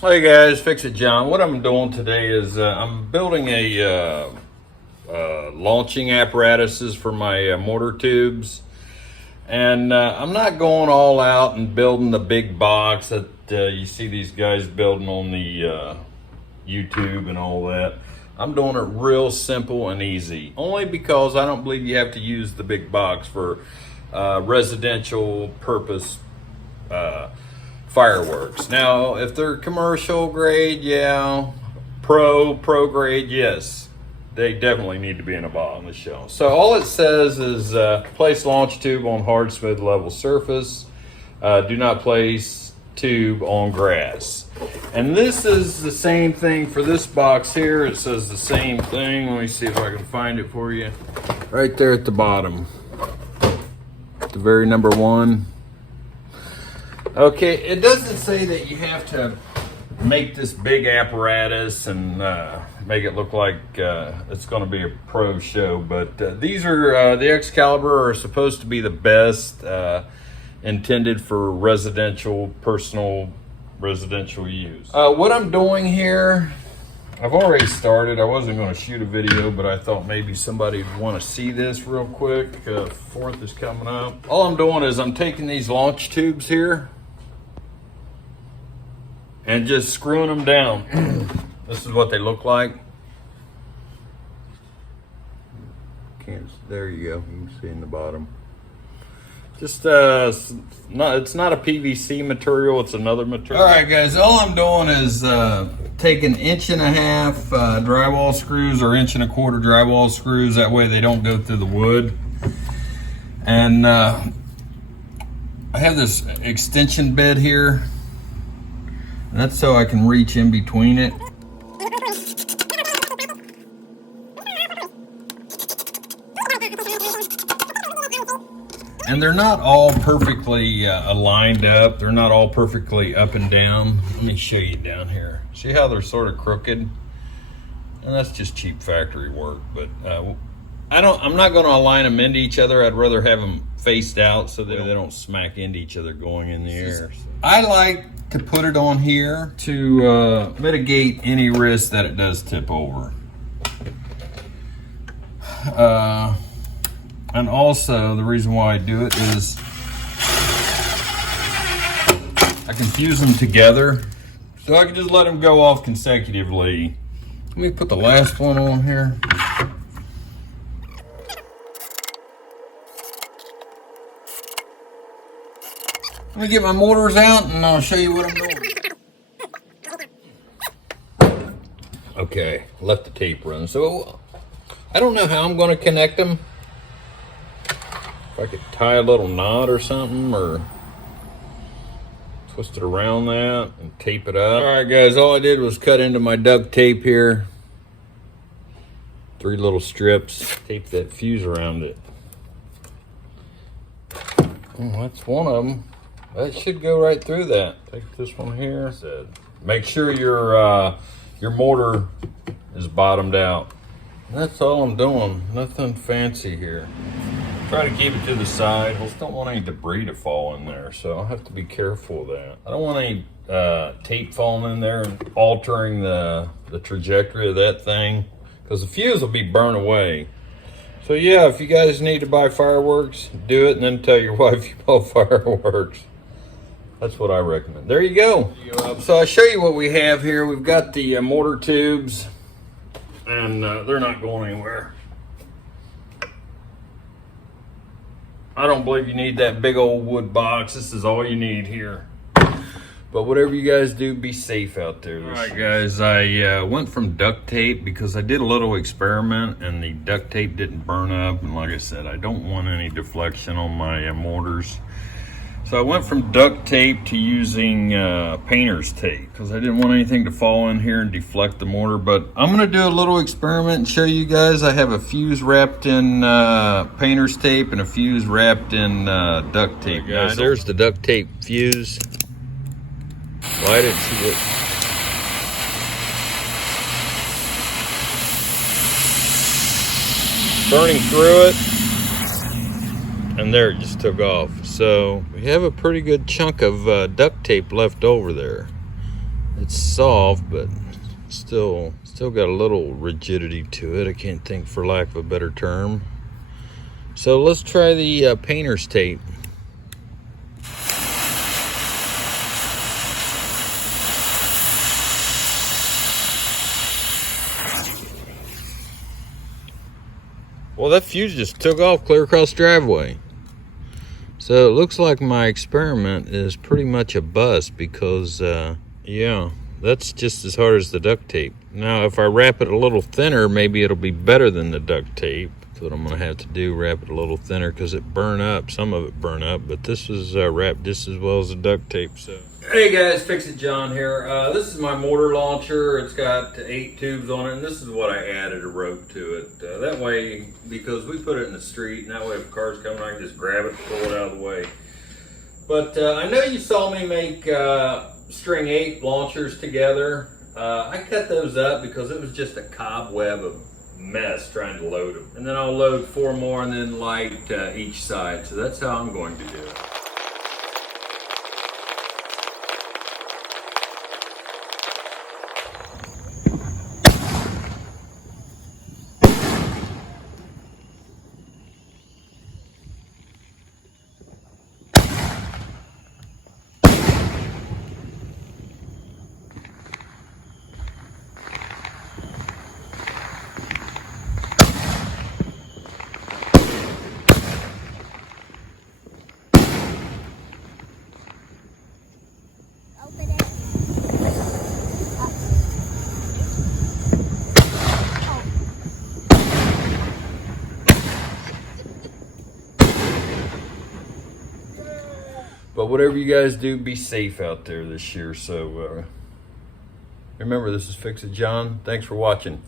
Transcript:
Hey guys, Fix It John. What I'm doing today is I'm building a launching apparatuses for my mortar tubes, and I'm not going all out and building the big box that you see these guys building on the YouTube and all that. I'm doing it real simple and easy, only because I don't believe you have to use the big box for residential purpose fireworks. Now, if they're commercial grade, yeah, pro grade, yes, they definitely need to be in a box on the shelf. So all it says is place launch tube on hard, smooth, level surface. Do not place tube on grass. And this is the same thing for this box here. It says the same thing. Let me see if I can find it for you. Right there at the bottom, the very number one. Okay, it doesn't say that you have to make this big apparatus and make it look like it's going to be a pro show, but these are the Excalibur are supposed to be the best, intended for personal residential use. What I'm doing here, I've already started. I wasn't going to shoot a video, but I thought maybe somebody would want to see this real quick. 4th is coming up. All I'm doing is I'm taking these launch tubes here and just screwing them down. This is what they look like. There you go. You can see in the bottom. Just it's not a PVC material. It's another material. All right, guys. All I'm doing is taking 1.5 inch drywall screws or 1.25 inch drywall screws. That way they don't go through the wood. And I have this extension bed here. And that's so I can reach in between it. And they're not all perfectly lined up. They're not all perfectly up and down. Let me show you down here. See how they're sort of crooked? And that's just cheap factory work. But I'm not going to align them into each other. I'd rather have them faced out so that they don't smack into each other going in the air. I like to put it on here to mitigate any risk that it does tip over. And also the reason why I do it is I can fuse them together, so I can just let them go off consecutively. Let me put the last one on here. Let me get my mortars out and I'll show you what I'm doing. Okay, let the tape run. So I don't know how I'm going to connect them. If I could tie a little knot or something, or twist it around that and tape it up. All right, guys, all I did was cut into my duct tape here. 3 little strips. Tape that fuse around it. Oh, that's one of them. That should go right through that. Take this one here. Make sure your mortar is bottomed out. That's all I'm doing. Nothing fancy here. Try to keep it to the side. I just don't want any debris to fall in there, so I'll have to be careful of that. I don't want any tape falling in there and altering the trajectory of that thing, because the fuse will be burned away. So yeah, if you guys need to buy fireworks, do it and then tell your wife you bought fireworks. That's what I recommend. There you go. So I'll show you what we have here. We've got the mortar tubes, and they're not going anywhere. I don't believe you need that big old wood box. This is all you need here. But whatever you guys do, be safe out there. All right, guys, I went from duct tape because I did a little experiment and the duct tape didn't burn up. And like I said, I don't want any deflection on my mortars. So I went from duct tape to using painter's tape because I didn't want anything to fall in here and deflect the mortar. But I'm going to do a little experiment and show you guys. I have a fuse wrapped in painter's tape and a fuse wrapped in duct tape. Right, guys, there's the duct tape fuse. Light it, see what... burning through it. And there, it just took off. So we have a pretty good chunk of duct tape left over there. It's soft, but still got a little rigidity to it. I can't think for lack of a better term. So let's try the painter's tape. Well, that fuse just took off clear across the driveway. So it looks like my experiment is pretty much a bust because, yeah, that's just as hard as the duct tape. Now, if I wrap it a little thinner, maybe it'll be better than the duct tape. That's what I'm going to have to do, wrap it a little thinner because it burned up. Some of it burned up, but this was wrapped just as well as the duct tape. So, hey guys, Fix-It John here. This is my mortar launcher. It's got 8 tubes on it, and this is what I added a rope to it. That way, because we put it in the street, and that way if a car's coming, I can just grab it and pull it out of the way. But I know you saw me make string 8 launchers together. I cut those up because it was just a cobweb of mess trying to load them. And then I'll load 4 more and then light each side. So that's how I'm going to do it. But whatever you guys do, be safe out there this year. So remember, this is Fix-It John. Thanks for watching.